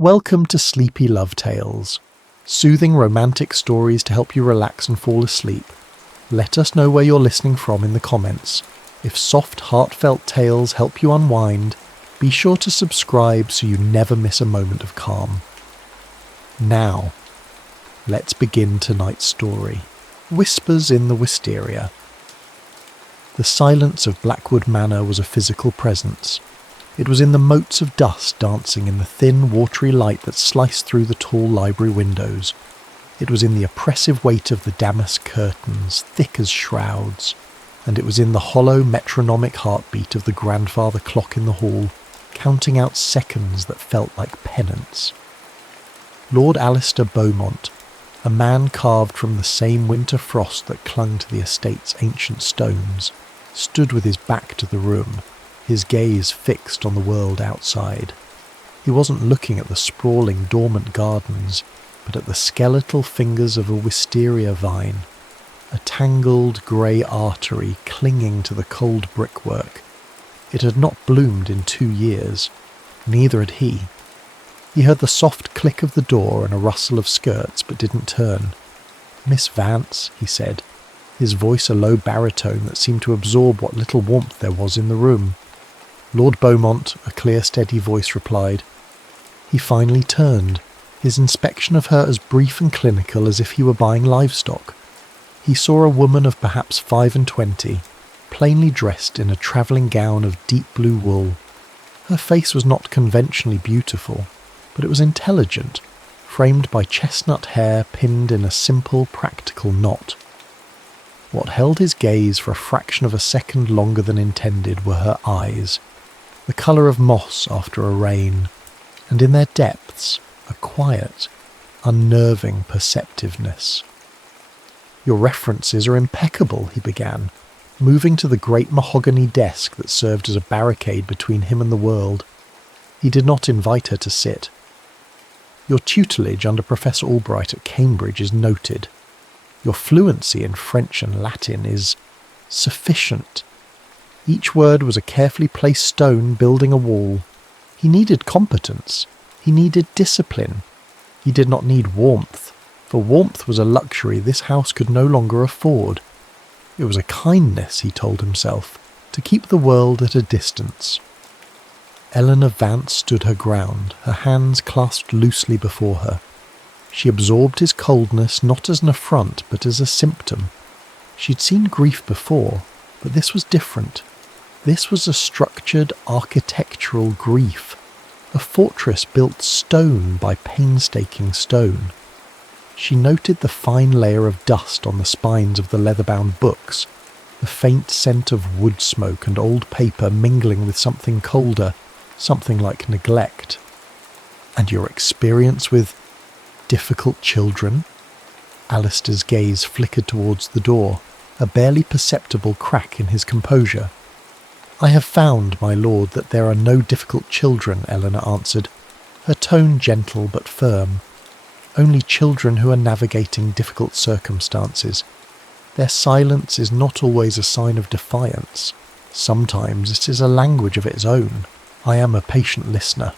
Welcome to Sleepy Love Tales, soothing romantic stories to help you relax and fall asleep. Let us know where you're listening from in the comments. If soft, heartfelt tales help you unwind, be sure to subscribe so you never miss a moment of calm. Now, let's begin tonight's story. Whispers in the Wisteria. The silence of Blackwood Manor was a physical presence. It was in the motes of dust dancing in the thin, watery light that sliced through the tall library windows. It was in the oppressive weight of the damask curtains, thick as shrouds, and it was in the hollow metronomic heartbeat of the grandfather clock in the hall, counting out seconds that felt like penance. Lord Alistair Beaumont, a man carved from the same winter frost that clung to the estate's ancient stones, stood with his back to the room, his gaze fixed on the world outside. He wasn't looking at the sprawling, dormant gardens, but at the skeletal fingers of a wisteria vine, a tangled grey artery clinging to the cold brickwork. It had not bloomed in 2 years, neither had he. He heard the soft click of the door and a rustle of skirts, but didn't turn. "Miss Vance," he said, his voice a low baritone that seemed to absorb what little warmth there was in the room. "Lord Beaumont," a clear, steady voice replied. He finally turned, his inspection of her as brief and clinical as if he were buying livestock. He saw a woman of perhaps 25, plainly dressed in a travelling gown of deep blue wool. Her face was not conventionally beautiful, but it was intelligent, framed by chestnut hair pinned in a simple, practical knot. What held his gaze for a fraction of a second longer than intended were her eyes, the colour of moss after a rain, and in their depths a quiet, unnerving perceptiveness. "Your references are impeccable," he began, moving to the great mahogany desk that served as a barricade between him and the world. He did not invite her to sit. "Your tutelage under Professor Albright at Cambridge is noted. Your fluency in French and Latin is sufficient." Each word was a carefully placed stone building a wall. He needed competence. He needed discipline. He did not need warmth, for warmth was a luxury this house could no longer afford. It was a kindness, he told himself, to keep the world at a distance. Eleanor Vance stood her ground, her hands clasped loosely before her. She absorbed his coldness not as an affront, but as a symptom. She'd seen grief before, but this was different. This was a structured, architectural grief, a fortress built stone by painstaking stone. She noted the fine layer of dust on the spines of the leather-bound books, the faint scent of wood smoke and old paper mingling with something colder, something like neglect. "And your experience with difficult children?" Alistair's gaze flickered towards the door, a barely perceptible crack in his composure. "I have found, my lord, that there are no difficult children," Eleanor answered, her tone gentle but firm. "Only children who are navigating difficult circumstances. Their silence is not always a sign of defiance. Sometimes it is a language of its own. I am a patient listener."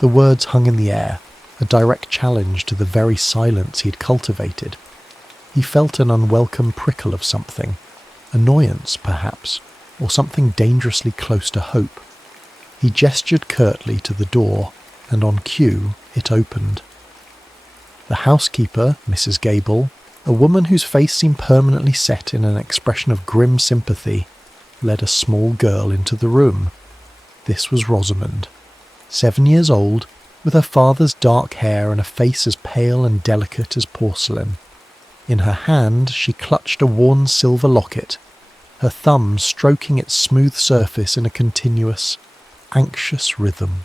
The words hung in the air, a direct challenge to the very silence he'd cultivated. He felt an unwelcome prickle of something, annoyance perhaps, or something dangerously close to hope. He gestured curtly to the door, and on cue it opened. The housekeeper, Mrs. Gable, a woman whose face seemed permanently set in an expression of grim sympathy, led a small girl into the room. This was Rosamond, 7 years old, with her father's dark hair and a face as pale and delicate as porcelain. In her hand she clutched a worn silver locket, her thumb stroking its smooth surface in a continuous, anxious rhythm.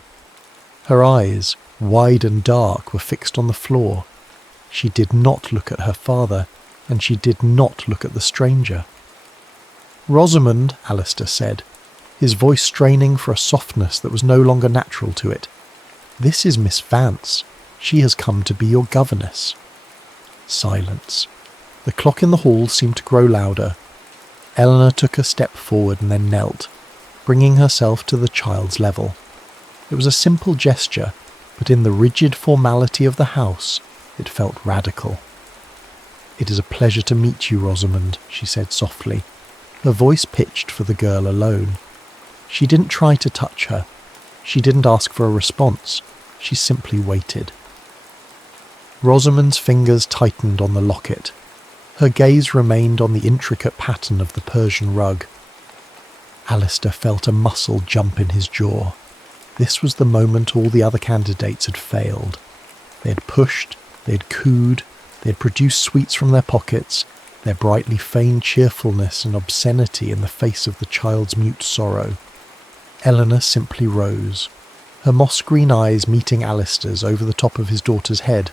Her eyes, wide and dark, were fixed on the floor. She did not look at her father, and she did not look at the stranger. "Rosamond," Alistair said, his voice straining for a softness that was no longer natural to it. "This is Miss Vance. She has come to be your governess." Silence. The clock in the hall seemed to grow louder. Eleanor took a step forward and then knelt, bringing herself to the child's level. It was a simple gesture, but in the rigid formality of the house, it felt radical. "It is a pleasure to meet you, Rosamond," she said softly, her voice pitched for the girl alone. She didn't try to touch her. She didn't ask for a response. She simply waited. Rosamond's fingers tightened on the locket. Her gaze remained on the intricate pattern of the Persian rug. Alistair felt a muscle jump in his jaw. This was the moment all the other candidates had failed. They had pushed, they had cooed, they had produced sweets from their pockets, their brightly feigned cheerfulness and obscenity in the face of the child's mute sorrow. Eleanor simply rose, her moss-green eyes meeting Alistair's over the top of his daughter's head.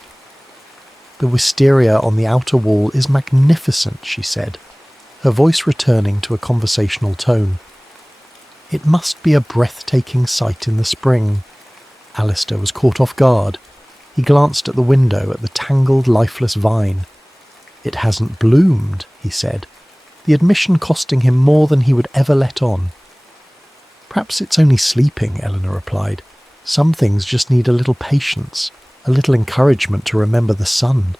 "The wisteria on the outer wall is magnificent," she said, her voice returning to a conversational tone. "It must be a breathtaking sight in the spring." Alistair was caught off guard. He glanced at the window, at the tangled, lifeless vine. "It hasn't bloomed," he said, the admission costing him more than he would ever let on. "Perhaps it's only sleeping," Eleanor replied. "Some things just need a little patience, a little encouragement to remember the sun."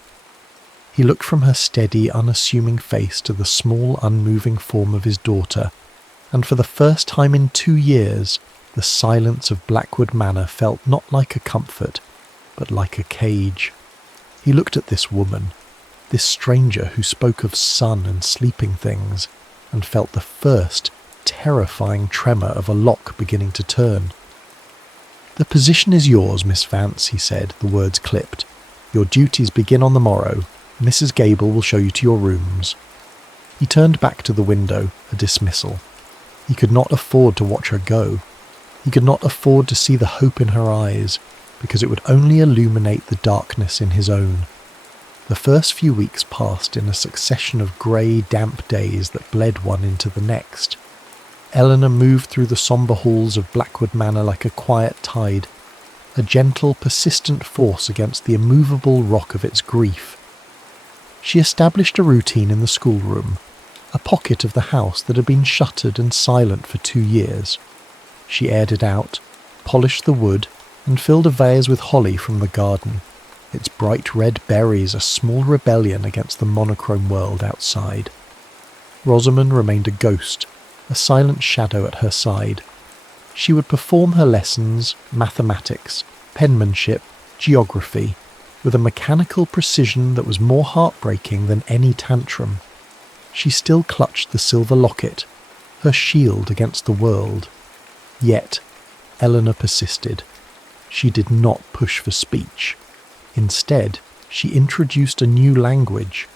He looked from her steady, unassuming face to the small, unmoving form of his daughter, and for the first time in 2 years, the silence of Blackwood Manor felt not like a comfort, but like a cage. He looked at this woman, this stranger who spoke of sun and sleeping things, and felt the first, terrifying tremor of a lock beginning to turn. "The position is yours, Miss Vance," he said, the words clipped. "Your duties begin on the morrow. Mrs. Gable will show you to your rooms." He turned back to the window, a dismissal. He could not afford to watch her go. He could not afford to see the hope in her eyes, because it would only illuminate the darkness in his own. The first few weeks passed in a succession of grey, damp days that bled one into the next. Eleanor moved through the sombre halls of Blackwood Manor like a quiet tide, a gentle, persistent force against the immovable rock of its grief. She established a routine in the schoolroom, a pocket of the house that had been shuttered and silent for 2 years. She aired it out, polished the wood, and filled a vase with holly from the garden, its bright red berries a small rebellion against the monochrome world outside. Rosamond remained a ghost, a silent shadow at her side. She would perform her lessons, mathematics, penmanship, geography, with a mechanical precision that was more heartbreaking than any tantrum. She still clutched the silver locket, her shield against the world. Yet, Eleanor persisted. She did not push for speech. Instead, she introduced a new language.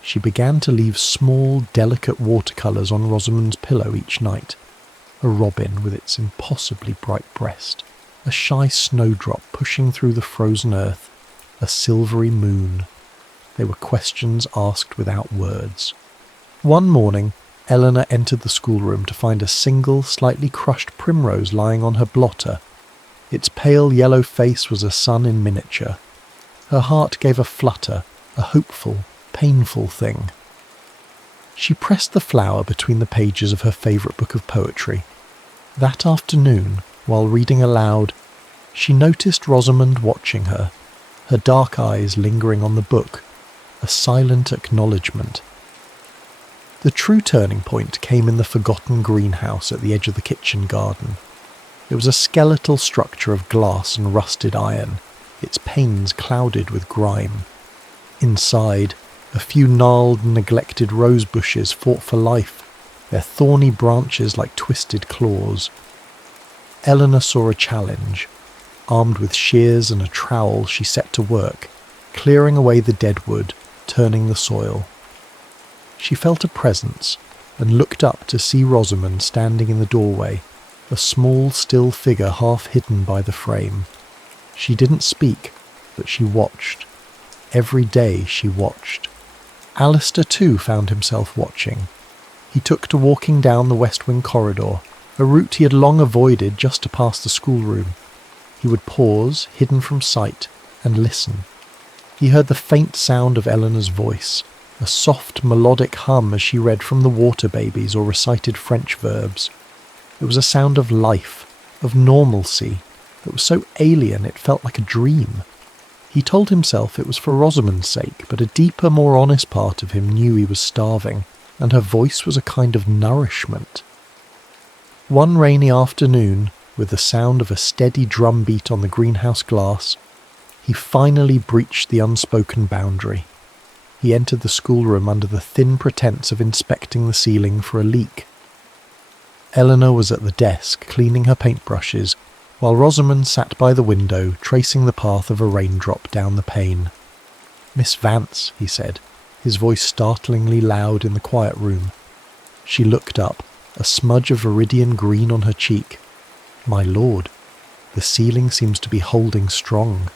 She began to leave small, delicate watercolours on Rosamond's pillow each night. A robin with its impossibly bright breast, a shy snowdrop pushing through the frozen earth, a silvery moon. They were questions asked without words. One morning, Eleanor entered the schoolroom to find a single, slightly crushed primrose lying on her blotter. Its pale yellow face was a sun in miniature. Her heart gave a flutter, a hopeful, painful thing. She pressed the flower between the pages of her favourite book of poetry. That afternoon, while reading aloud, she noticed Rosamond watching her, her dark eyes lingering on the book, a silent acknowledgement. The true turning point came in the forgotten greenhouse at the edge of the kitchen garden. It was a skeletal structure of glass and rusted iron, its panes clouded with grime. Inside, a few gnarled, neglected rose bushes fought for life, their thorny branches like twisted claws. Eleanor saw a challenge. Armed with shears and a trowel, she set to work, clearing away the dead wood, turning the soil. She felt a presence, and looked up to see Rosamond standing in the doorway, a small, still figure half hidden by the frame. She didn't speak, but she watched. Every day she watched. Alistair too found himself watching. He took to walking down the west wing corridor, a route he had long avoided just to pass the schoolroom. He would pause, hidden from sight, and listen. He heard the faint sound of Eleanor's voice, a soft melodic hum as she read from the Water Babies or recited French verbs. It was a sound of life, of normalcy, that was so alien it felt like a dream. He told himself it was for Rosamond's sake, but a deeper, more honest part of him knew he was starving, and her voice was a kind of nourishment. One rainy afternoon, with the sound of a steady drumbeat on the greenhouse glass, he finally breached the unspoken boundary. He entered the schoolroom under the thin pretense of inspecting the ceiling for a leak. Eleanor was at the desk cleaning her paintbrushes, while Rosamond sat by the window tracing the path of a raindrop down the pane. "Miss Vance," he said, his voice startlingly loud in the quiet room. She looked up, a smudge of viridian green on her cheek. "My lord, the ceiling seems to be holding strong."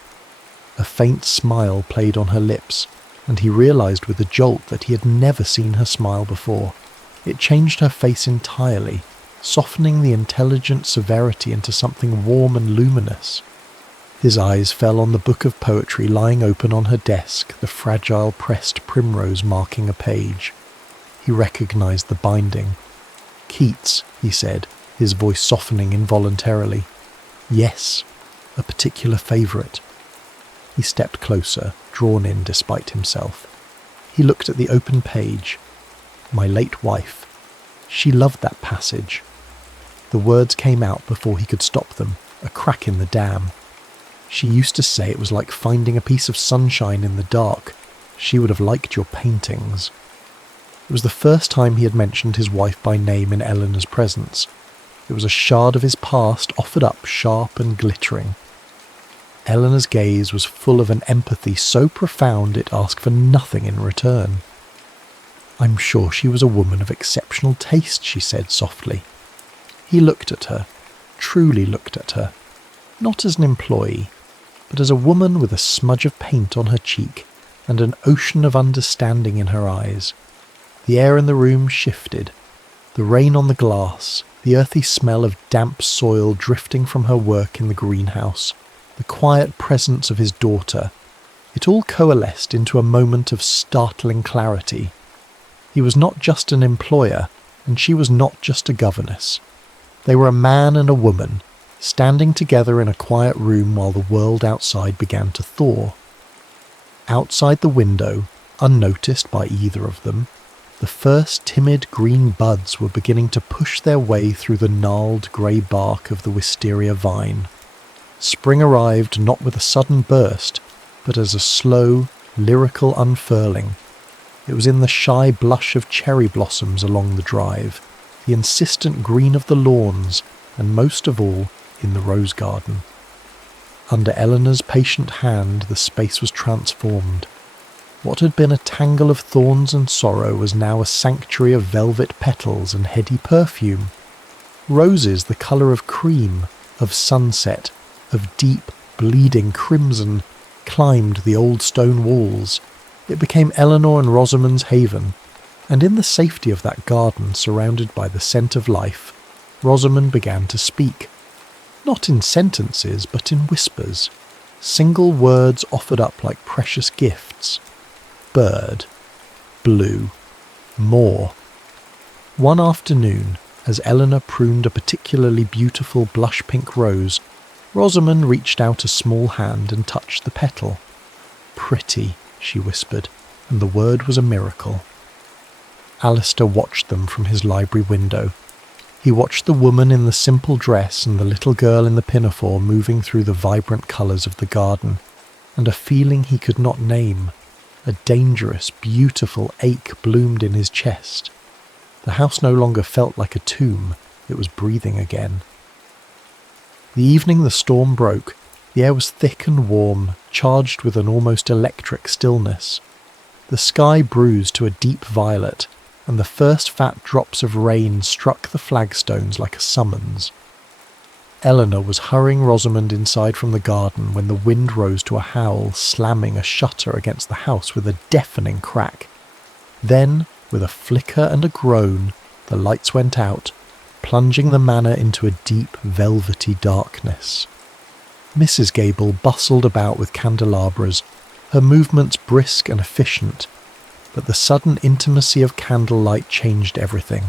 A faint smile played on her lips, and he realised with a jolt that he had never seen her smile before. It changed her face entirely, softening the intelligent severity into something warm and luminous. His eyes fell on the book of poetry lying open on her desk, the fragile pressed primrose marking a page. He recognised the binding. "Keats," he said, his voice softening involuntarily. "Yes, a particular favourite." He stepped closer, drawn in despite himself. He looked at the open page. "My late wife. She loved that passage." The words came out before he could stop them, a crack in the dam. "She used to say it was like finding a piece of sunshine in the dark. She would have liked your paintings." It was the first time he had mentioned his wife by name in Eleanor's presence. It was a shard of his past offered up sharp and glittering. Eleanor's gaze was full of an empathy so profound it asked for nothing in return. "I'm sure she was a woman of exceptional taste," she said softly. He looked at her, truly looked at her, not as an employee, but as a woman with a smudge of paint on her cheek and an ocean of understanding in her eyes. The air in the room shifted, the rain on the glass, the earthy smell of damp soil drifting from her work in the greenhouse, the quiet presence of his daughter. It all coalesced into a moment of startling clarity. He was not just an employer, and she was not just a governess. They were a man and a woman, standing together in a quiet room while the world outside began to thaw. Outside the window, unnoticed by either of them, the first timid green buds were beginning to push their way through the gnarled grey bark of the wisteria vine. Spring arrived not with a sudden burst, but as a slow, lyrical unfurling. It was in the shy blush of cherry blossoms along the drive, the insistent green of the lawns, and most of all, in the rose garden. Under Eleanor's patient hand, the space was transformed. What had been a tangle of thorns and sorrow was now a sanctuary of velvet petals and heady perfume. Roses the colour of cream, of sunset, of deep, bleeding crimson, climbed the old stone walls. It became Eleanor and Rosamond's haven, and in the safety of that garden surrounded by the scent of life, Rosamond began to speak. Not in sentences, but in whispers, single words offered up like precious gifts. Bird, blue, more. One afternoon, as Eleanor pruned a particularly beautiful blush-pink rose, Rosamond reached out a small hand and touched the petal. "Pretty," she whispered, and the word was a miracle. Alistair watched them from his library window. He watched the woman in the simple dress and the little girl in the pinafore moving through the vibrant colours of the garden, and a feeling he could not name, a dangerous, beautiful ache bloomed in his chest. The house no longer felt like a tomb, it was breathing again. The evening the storm broke, the air was thick and warm, charged with an almost electric stillness. The sky bruised to a deep violet, and the first fat drops of rain struck the flagstones like a summons. Eleanor was hurrying Rosamond inside from the garden when the wind rose to a howl, slamming a shutter against the house with a deafening crack. Then, with a flicker and a groan, the lights went out, plunging the manor into a deep, velvety darkness. Mrs. Gable bustled about with candelabras, her movements brisk and efficient, but the sudden intimacy of candlelight changed everything.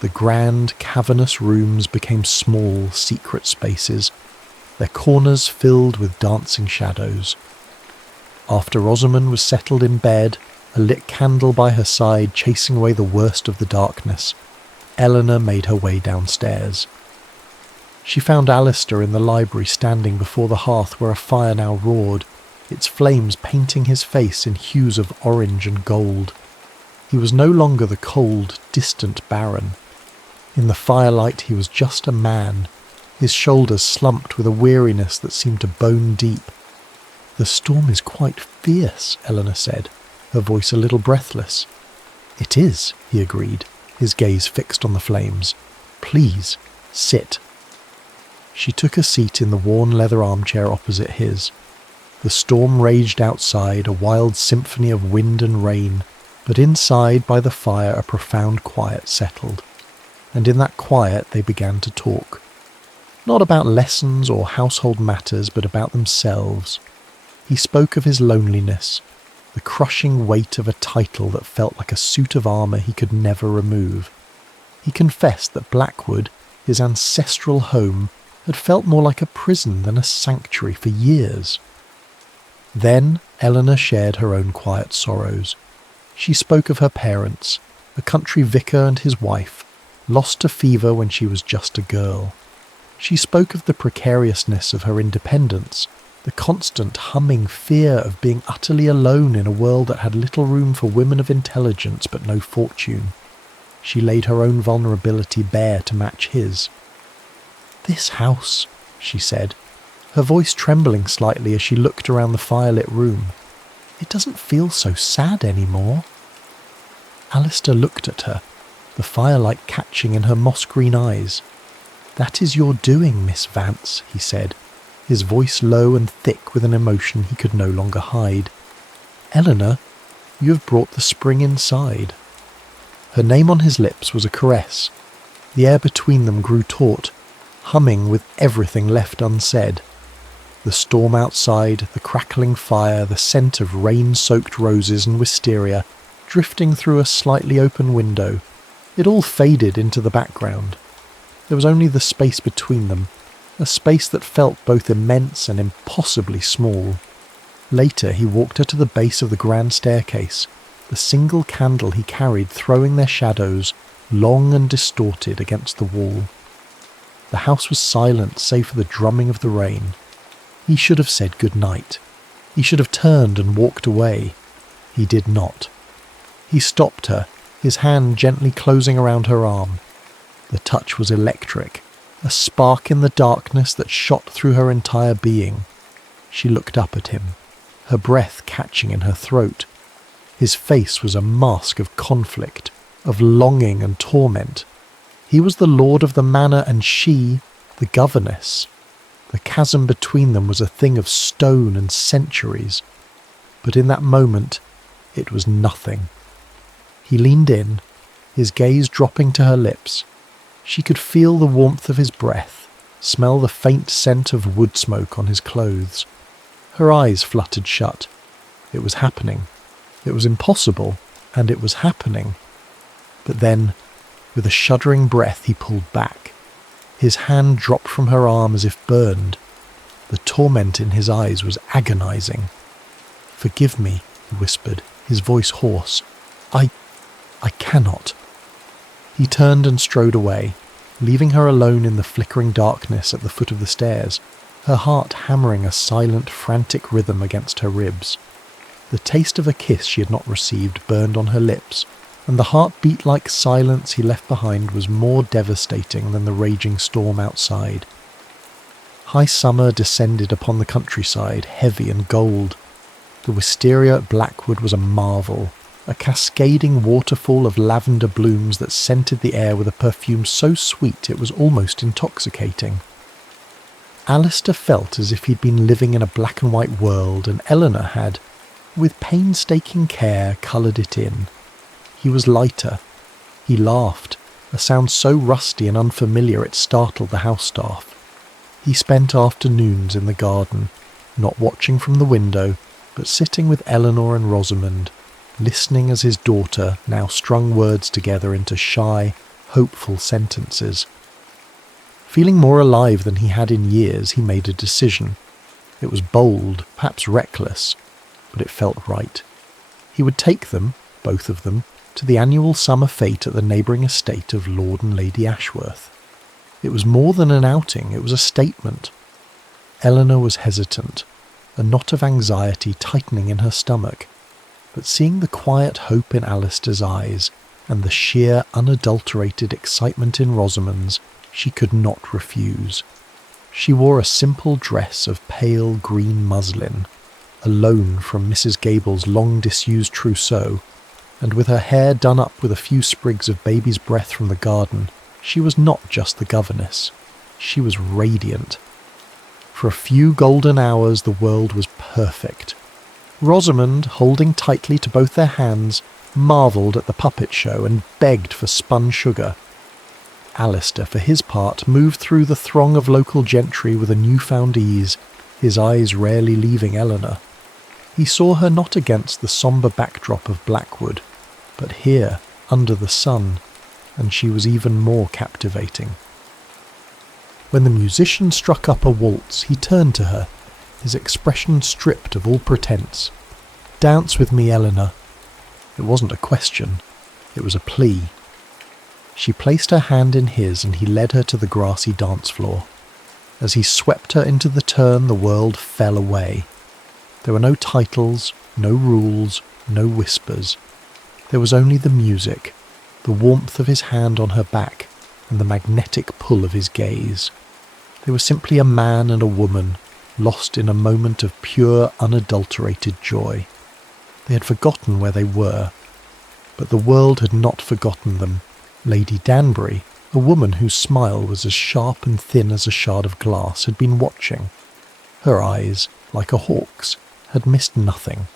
The grand, cavernous rooms became small, secret spaces. their corners filled with dancing shadows. After Rosamond was settled in bed, a lit candle by her side chasing away the worst of the darkness, Eleanor made her way downstairs. She found Alistair in the library standing before the hearth where a fire now roared, its flames painting his face in hues of orange and gold. He was no longer the cold, distant Baron. In the firelight he was just a man, his shoulders slumped with a weariness that seemed to bone deep. "The storm is quite fierce," Eleanor said, her voice a little breathless. "It is," he agreed, his gaze fixed on the flames. "Please, sit." She took a seat in the worn leather armchair opposite his. The storm raged outside, a wild symphony of wind and rain, but inside by the fire a profound quiet settled. And in that quiet they began to talk. Not about lessons or household matters, but about themselves. He spoke of his loneliness, the crushing weight of a title that felt like a suit of armour he could never remove. He confessed that Blackwood, his ancestral home, had felt more like a prison than a sanctuary for years. Then Eleanor shared her own quiet sorrows. She spoke of her parents, a country vicar and his wife, lost to fever when she was just a girl. She spoke of the precariousness of her independence, the constant humming fear of being utterly alone in a world that had little room for women of intelligence but no fortune. She laid her own vulnerability bare to match his. "This house," she said, her voice trembling slightly as she looked around the firelit room. "It doesn't feel so sad anymore." Alistair looked at her, the firelight catching in her moss-green eyes. "That is your doing, Miss Vance," he said, his voice low and thick with an emotion he could no longer hide. "Eleanor, you have brought the spring inside." Her name on his lips was a caress. The air between them grew taut, humming with everything left unsaid. The storm outside, the crackling fire, the scent of rain-soaked roses and wisteria, drifting through a slightly open window, it all faded into the background. There was only the space between them, a space that felt both immense and impossibly small. Later he walked her to the base of the grand staircase, the single candle he carried throwing their shadows, long and distorted, against the wall. The house was silent save for the drumming of the rain. He should have said good night. He should have turned and walked away. He did not. He stopped her, his hand gently closing around her arm. The touch was electric, a spark in the darkness that shot through her entire being. She looked up at him, her breath catching in her throat. His face was a mask of conflict, of longing and torment. He was the lord of the manor and she, the governess. The chasm between them was a thing of stone and centuries. But in that moment, it was nothing. He leaned in, his gaze dropping to her lips. She could feel the warmth of his breath, smell the faint scent of wood smoke on his clothes. Her eyes fluttered shut. It was happening. It was impossible, and it was happening. But then, with a shuddering breath, he pulled back. His hand dropped from her arm as if burned. The torment in his eyes was agonizing. "Forgive me," he whispered, his voice hoarse. I cannot." He turned and strode away, leaving her alone in the flickering darkness at the foot of the stairs, her heart hammering a silent, frantic rhythm against her ribs. The taste of a kiss she had not received burned on her lips, and the heartbeat-like silence he left behind was more devastating than the raging storm outside. High summer descended upon the countryside, heavy and gold. The wisteria at Blackwood was a marvel, a cascading waterfall of lavender blooms that scented the air with a perfume so sweet it was almost intoxicating. Alistair felt as if he'd been living in a black-and-white world, and Eleanor had, with painstaking care, coloured it in. He was lighter. He laughed, a sound so rusty and unfamiliar it startled the house staff. He spent afternoons in the garden, not watching from the window, but sitting with Eleanor and Rosamond, listening as his daughter now strung words together into shy, hopeful sentences. Feeling more alive than he had in years, he made a decision. It was bold, perhaps reckless, but it felt right. He would take them, both of them, to the annual summer fete at the neighbouring estate of Lord and Lady Ashworth. It was more than an outing, it was a statement. Eleanor was hesitant, a knot of anxiety tightening in her stomach, but seeing the quiet hope in Alistair's eyes and the sheer, unadulterated excitement in Rosamond's, she could not refuse. She wore a simple dress of pale green muslin, a loan from Mrs. Gable's long-disused trousseau, and with her hair done up with a few sprigs of baby's breath from the garden, she was not just the governess. She was radiant. For a few golden hours the world was perfect. Rosamond, holding tightly to both their hands, marvelled at the puppet show and begged for spun sugar. Alistair, for his part, moved through the throng of local gentry with a newfound ease, his eyes rarely leaving Eleanor. He saw her not against the sombre backdrop of Blackwood, but here, under the sun, and she was even more captivating. When the musician struck up a waltz, he turned to her, his expression stripped of all pretence. "Dance with me, Eleanor." It wasn't a question, it was a plea. She placed her hand in his and he led her to the grassy dance floor. As he swept her into the turn, the world fell away. There were no titles, no rules, no whispers. There was only the music, the warmth of his hand on her back, and the magnetic pull of his gaze. They were simply a man and a woman, lost in a moment of pure, unadulterated joy. They had forgotten where they were, but the world had not forgotten them. Lady Danbury, a woman whose smile was as sharp and thin as a shard of glass, had been watching. Her eyes, like a hawk's, had missed nothing.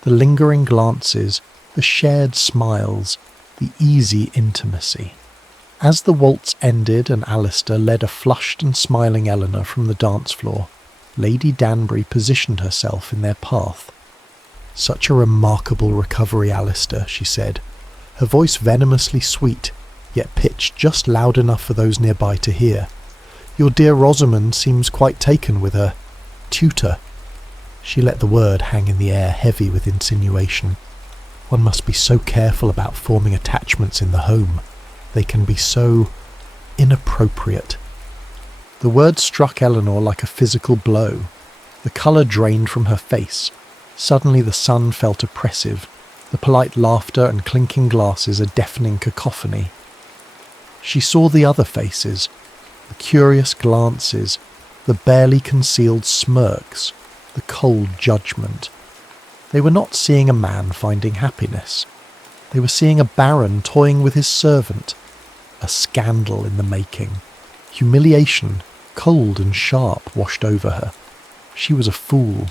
The lingering glances, the shared smiles, the easy intimacy. As the waltz ended and Alistair led a flushed and smiling Eleanor from the dance floor, Lady Danbury positioned herself in their path. "Such a remarkable recovery, Alistair," she said, her voice venomously sweet, yet pitched just loud enough for those nearby to hear. "Your dear Rosamond seems quite taken with her tutor." She let the word hang in the air, heavy with insinuation. One must be so careful about forming attachments in the home. They can be so inappropriate. The word struck Eleanor like a physical blow. The colour drained from her face. Suddenly the sun felt oppressive, the polite laughter and clinking glasses a deafening cacophony. She saw the other faces, the curious glances, the barely concealed smirks, the cold judgment. They were not seeing a man finding happiness. They were seeing a baron toying with his servant. A scandal in the making. Humiliation, cold and sharp, washed over her. She was a fool.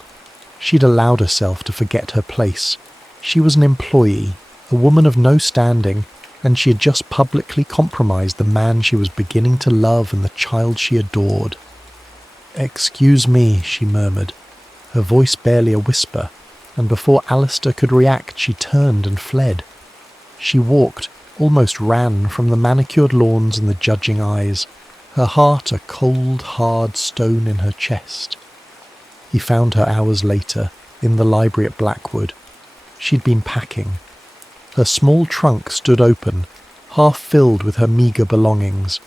She'd allowed herself to forget her place. She was an employee, a woman of no standing, and she had just publicly compromised the man she was beginning to love and the child she adored. "Excuse me," she murmured, her voice barely a whisper, and before Alistair could react she turned and fled. She walked, almost ran, from the manicured lawns and the judging eyes, her heart a cold, hard stone in her chest. He found her hours later, in the library at Blackwood. She'd been packing. Her small trunk stood open, half filled with her meagre belongings.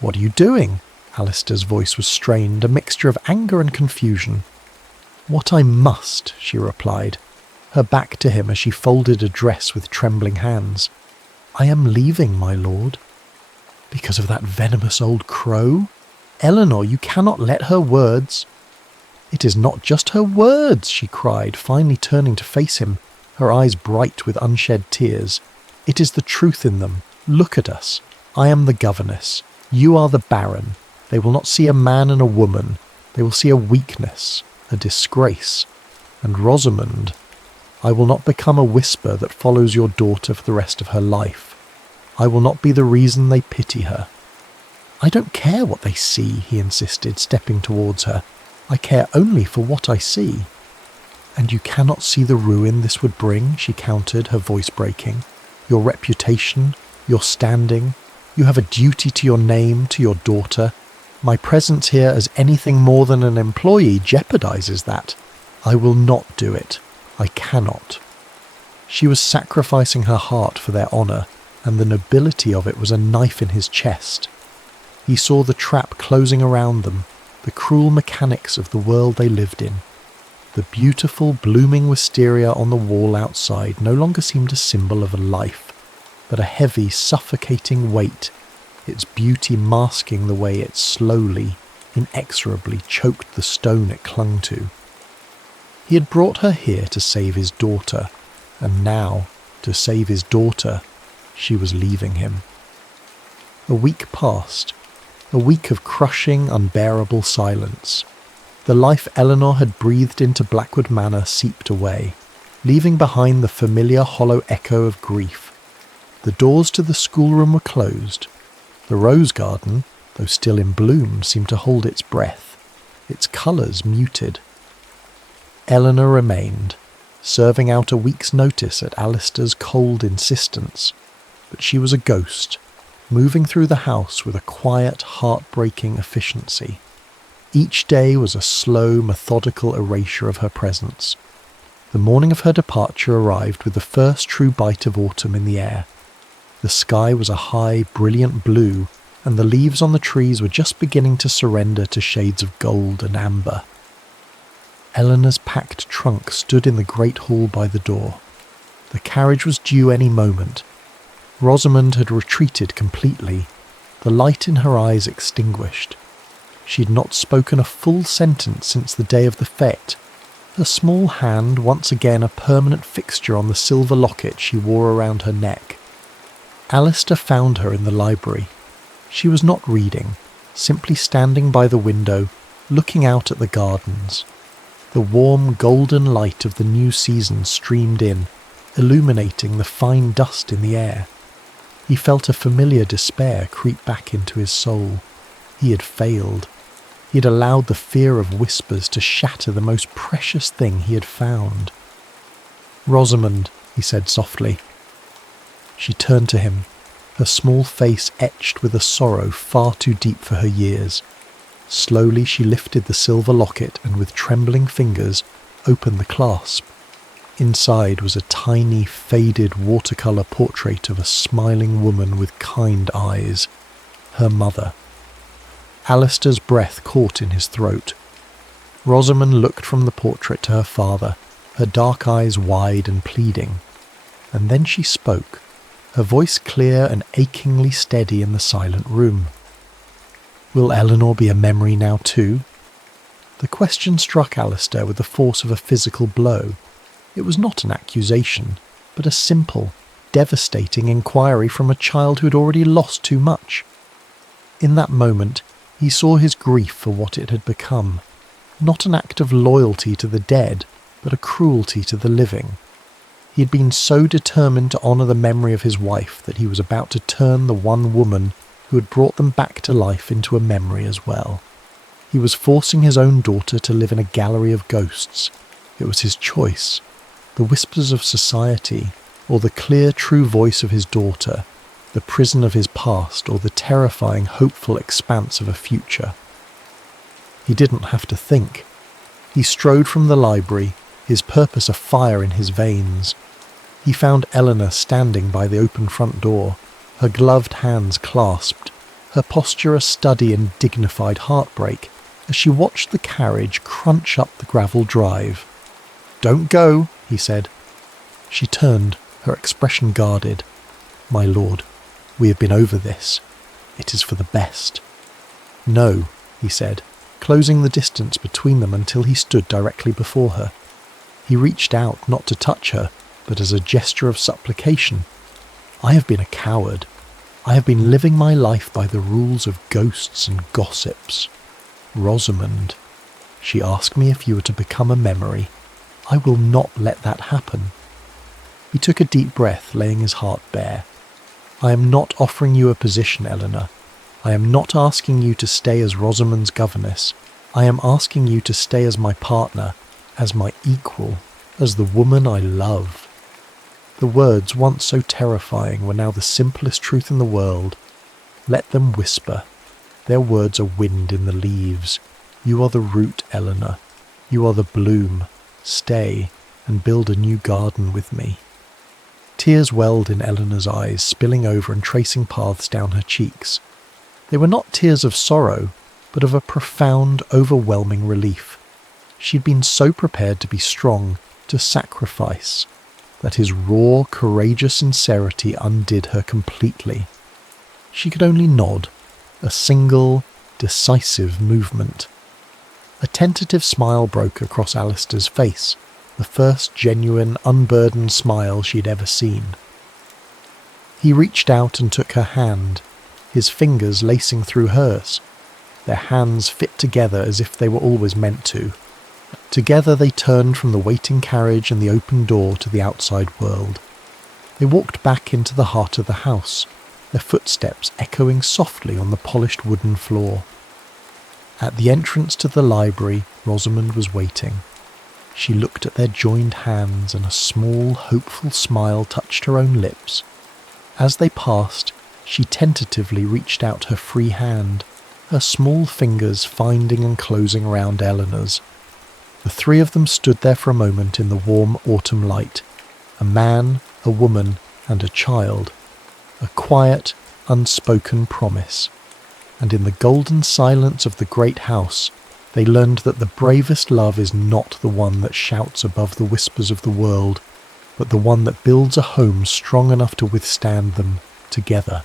"What are you doing?" Alistair's voice was strained, a mixture of anger and confusion. "What I must," she replied, her back to him as she folded a dress with trembling hands. "I am leaving, my lord." "Because of that venomous old crow? Eleanor, you cannot let her words—" "It is not just her words," she cried, finally turning to face him, her eyes bright with unshed tears. "It is the truth in them. Look at us. I am the governess. You are the baron. They will not see a man and a woman. They will see a weakness, a disgrace. And Rosamond, I will not become a whisper that follows your daughter for the rest of her life. I will not be the reason they pity her." "I don't care what they see," he insisted, stepping towards her. "I care only for what I see." "And you cannot see the ruin this would bring," she countered, her voice breaking. "Your reputation, your standing, You have a duty to your name, to your daughter. My presence here as anything more than an employee jeopardizes that. I will not do it. I cannot." She was sacrificing her heart for their honour, and the nobility of it was a knife in his chest. He saw the trap closing around them, the cruel mechanics of the world they lived in. The beautiful, blooming wisteria on the wall outside no longer seemed a symbol of a life, but a heavy, suffocating weight, its beauty masking the way it slowly, inexorably choked the stone it clung to. He had brought her here to save his daughter, and now, to save his daughter, she was leaving him. A week passed, a week of crushing, unbearable silence. The life Eleanor had breathed into Blackwood Manor seeped away, leaving behind the familiar hollow echo of grief. The doors to the schoolroom were closed. The rose garden, though still in bloom, seemed to hold its breath, its colours muted. Eleanor remained, serving out a week's notice at Alistair's cold insistence, but she was a ghost, moving through the house with a quiet, heartbreaking efficiency. Each day was a slow, methodical erasure of her presence. The morning of her departure arrived with the first true bite of autumn in the air. The sky was a high, brilliant blue, and the leaves on the trees were just beginning to surrender to shades of gold and amber. Eleanor's packed trunk stood in the great hall by the door. The carriage was due any moment. Rosamond had retreated completely, the light in her eyes extinguished. She had not spoken a full sentence since the day of the fête, her small hand once again a permanent fixture on the silver locket she wore around her neck. Alistair found her in the library. She was not reading, simply standing by the window, looking out at the gardens. The warm golden light of the new season streamed in, illuminating the fine dust in the air. He felt a familiar despair creep back into his soul. He had failed. He had allowed the fear of whispers to shatter the most precious thing he had found. "Rosamond," he said softly. She turned to him, her small face etched with a sorrow far too deep for her years. Slowly she lifted the silver locket and with trembling fingers opened the clasp. Inside was a tiny, faded watercolour portrait of a smiling woman with kind eyes. Her mother. Alistair's breath caught in his throat. Rosamond looked from the portrait to her father, her dark eyes wide and pleading. And then she spoke, her voice clear and achingly steady in the silent room. "Will Eleanor be a memory now too?" The question struck Alistair with the force of a physical blow. It was not an accusation, but a simple, devastating inquiry from a child who had already lost too much. In that moment, he saw his grief for what it had become, not an act of loyalty to the dead, but a cruelty to the living. He had been so determined to honour the memory of his wife that he was about to turn the one woman who had brought them back to life into a memory as well. He was forcing his own daughter to live in a gallery of ghosts. It was his choice. The whispers of society, or the clear, true voice of his daughter, the prison of his past, or the terrifying, hopeful expanse of a future. He didn't have to think. He strode from the library, his purpose afire in his veins. He found Eleanor standing by the open front door, her gloved hands clasped, her posture a study in dignified heartbreak, as she watched the carriage crunch up the gravel drive. "Don't go," he said. She turned, her expression guarded. "My lord, we have been over this. It is for the best." "No," he said, closing the distance between them until he stood directly before her. He reached out not to touch her, but as a gesture of supplication. "I have been a coward. I have been living my life by the rules of ghosts and gossips. Rosamond, she asked me if you were to become a memory. I will not let that happen." He took a deep breath, laying his heart bare. "I am not offering you a position, Eleanor. I am not asking you to stay as Rosamond's governess. I am asking you to stay as my partner, as my equal, as the woman I love." The words, once so terrifying, were now the simplest truth in the world. Let them whisper. Their words are wind in the leaves. You are the root, Eleanor. You are the bloom. Stay and build a new garden with me. Tears welled in Eleanor's eyes, spilling over and tracing paths down her cheeks. They were not tears of sorrow, but of a profound, overwhelming relief. She'd been so prepared to be strong, to sacrifice, that his raw, courageous sincerity undid her completely. She could only nod, a single, decisive movement. A tentative smile broke across Alistair's face, the first genuine, unburdened smile she'd ever seen. He reached out and took her hand, his fingers lacing through hers. Their hands fit together as if they were always meant to. Together they turned from the waiting carriage and the open door to the outside world. They walked back into the heart of the house, their footsteps echoing softly on the polished wooden floor. At the entrance to the library, Rosamond was waiting. She looked at their joined hands, and a small, hopeful smile touched her own lips. As they passed, she tentatively reached out her free hand, her small fingers finding and closing around Eleanor's. The three of them stood there for a moment in the warm autumn light, a man, a woman, and a child, a quiet, unspoken promise. And in the golden silence of the great house, they learned that the bravest love is not the one that shouts above the whispers of the world, but the one that builds a home strong enough to withstand them together.